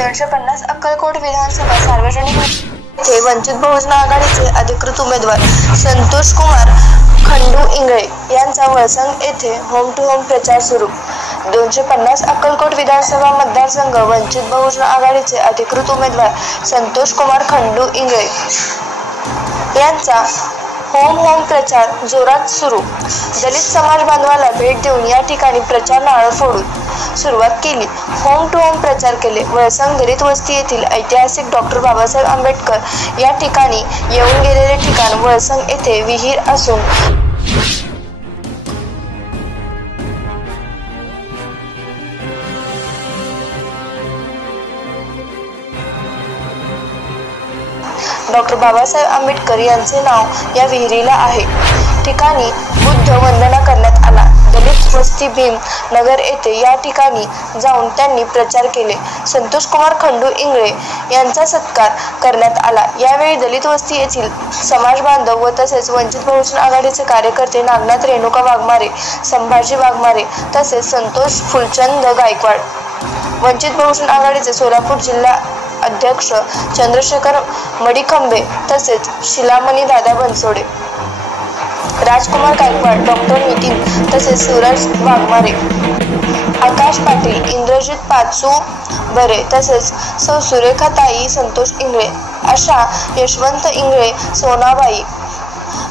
250 अक्कलकोट विधानसभा सार्वजनिक येथे वंचित बहुजन आघाडीचे अधिकृत उमेदवार संतोष कुमार खंडू इंगळे यांचा वळसंग येथे होम टू होम प्रचार सुरू। 250 अक्कलकोट विधानसभा मतदारसंघ वंचित बहुजन आघाडीचे अधिकृत उमेदवार संतोष कुमार खंडू इंगळे यांचा होम प्रचार जोरात सुरू। दलित समाज बांधवाला भेट देऊन या ठिकाणी प्रचार नारळ फोडून सुरुवात केली। होम टू होम प्रचार केले। वळसंग दलित वस्ती येथील ऐतिहासिक डॉ. बाबासाहेब आंबेडकर या ठिकाणी येऊन गेलेले ठिकाण वळसंग येथे विहीर असून डॉ. बाबासाहेब आंबेडकर यांचे नाव या विहिरीला आहे। ठिकाणी बुद्ध वंदना करण्यात आला। दलित वस्ती भीम नगर येथे या ठिकाणी जाऊन त्यांनी प्रचार केले। संतोष कुमार खंडू इंगळे यांचा सत्कार करण्यात आला। यावेळी दलित वस्ती येथील समाज बांधव व तसेच वंचित बहुजन आघाडीचे कार्यकर्ते नागनाथ रेणुका वाघमारे, संभाजी वाघमारे तसेच संतोष फुलचंद गायकवाड, वंचित बहुजन आघाडीचे सोलापूर जिल्हा अध्यक्ष चंद्रशेखर मडिखंबे तसेच शिलामणी दादा बनसोडे, राजकुमार गायकवाड, डॉ. नितीन तसेच सूरज वाघमारे, आकाश पाटील, इंद्रजित पाचू बरे तसेच सौ सुरेखाताई संतोष इंगळे अशा यशवंत इंगळे, सोनाबाई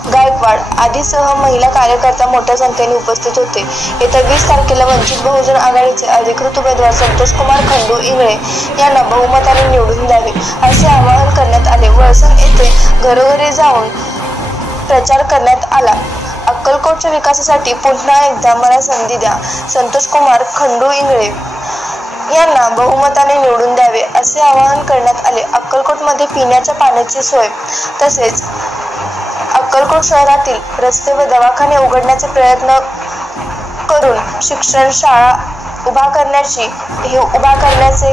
गायकवाड आदीसह महिला कार्यकर्ता मोठ्या संख्येने उपस्थित होते। येत्या 20 तारखेला वंचित बहुजन आघाडीचे अधिकृत उमेदवार संतोष कुमार खंडू इंगळे यांना बहुमताने निवडून द्यावे असे आवाहन करण्यात आले। वळसंग येथे घरोघरी जाऊन प्रचार करण्यात आला। अक्कलकोटच्या विकासासाठी पुन्हा एकदा मला संधी द्या, संतोष कुमार खंडू इंगळे यांना बहुमताने निवडून द्यावे असे आवाहन करण्यात आले। अक्कलकोटमध्ये पिण्याच्या पाण्याची सोय तसेच अक्कलकोट शहरातील रस्ते व दवाखाने उघडण्याचे प्रयत्न करून शिक्षण शाळा उभा करण्याचे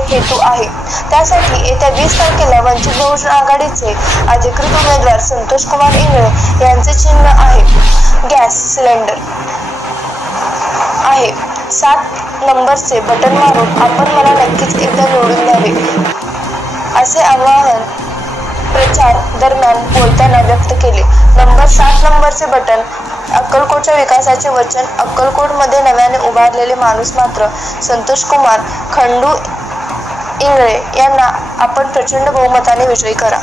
हेतू आहे। त्यासाठी येत्या 20 तारखेला वंचित बहुजन आघाडीचे अधिकृत उमेदवार संतोष कुमार इंगळे यांचे चिन्ह आहे गॅस सिलेंडर आहे। 7 नंबरचे बटन मारून आपण मला नक्कीच एकदा निवडून द्यावे असे आवाहन प्रचार दरम्यान बोलताना व्यक्त केले। 7 नंबरचे बटन अक्कलकोटच्या विकासाचे वचन। अक्कलकोटमध्ये नव्याने उभारलेले माणूस मात्र संतोष कुमार खंडू इंगळे यांना आपण प्रचंड बहुमताने विजयी करा।